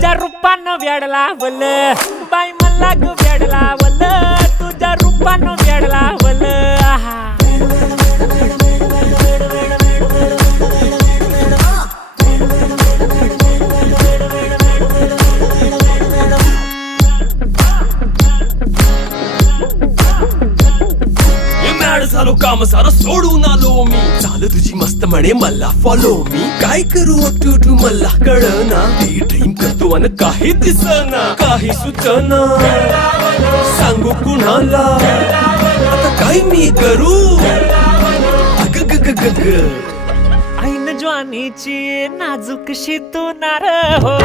तुझ्या रूपानं वेड लावल बाई मला ग वेड लावल तुझ्या रूपानं वेड लावल आहा झालो काम सारं सोडून आलो मी चाल तुझी मस्त म्हणे मला फॉलो मी काय करू टू मला कळना ती ड्रीम करतो अन काही दिसना काही सुचना सांगू कुणाला आता काय मी करू अग ग ग ग ग ऐन ज्वानीची नाजूकशी तू नार हो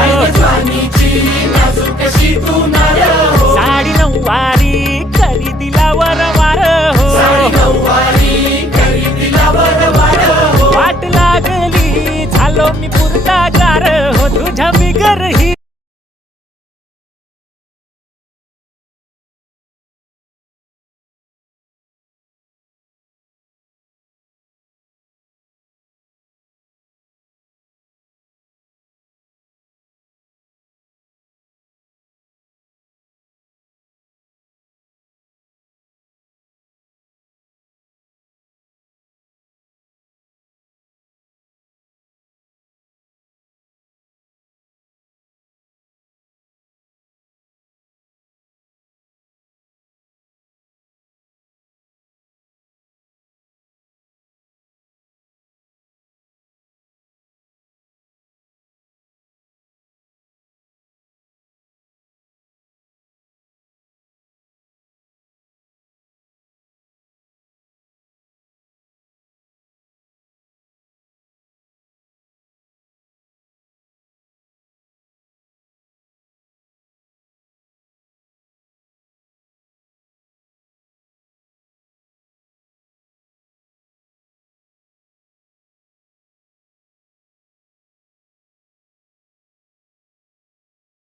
साडी नऊवारी करी दिला वरवार हो वाट लागली झालो मी पुरता गार हो तुझ्या बिगर ही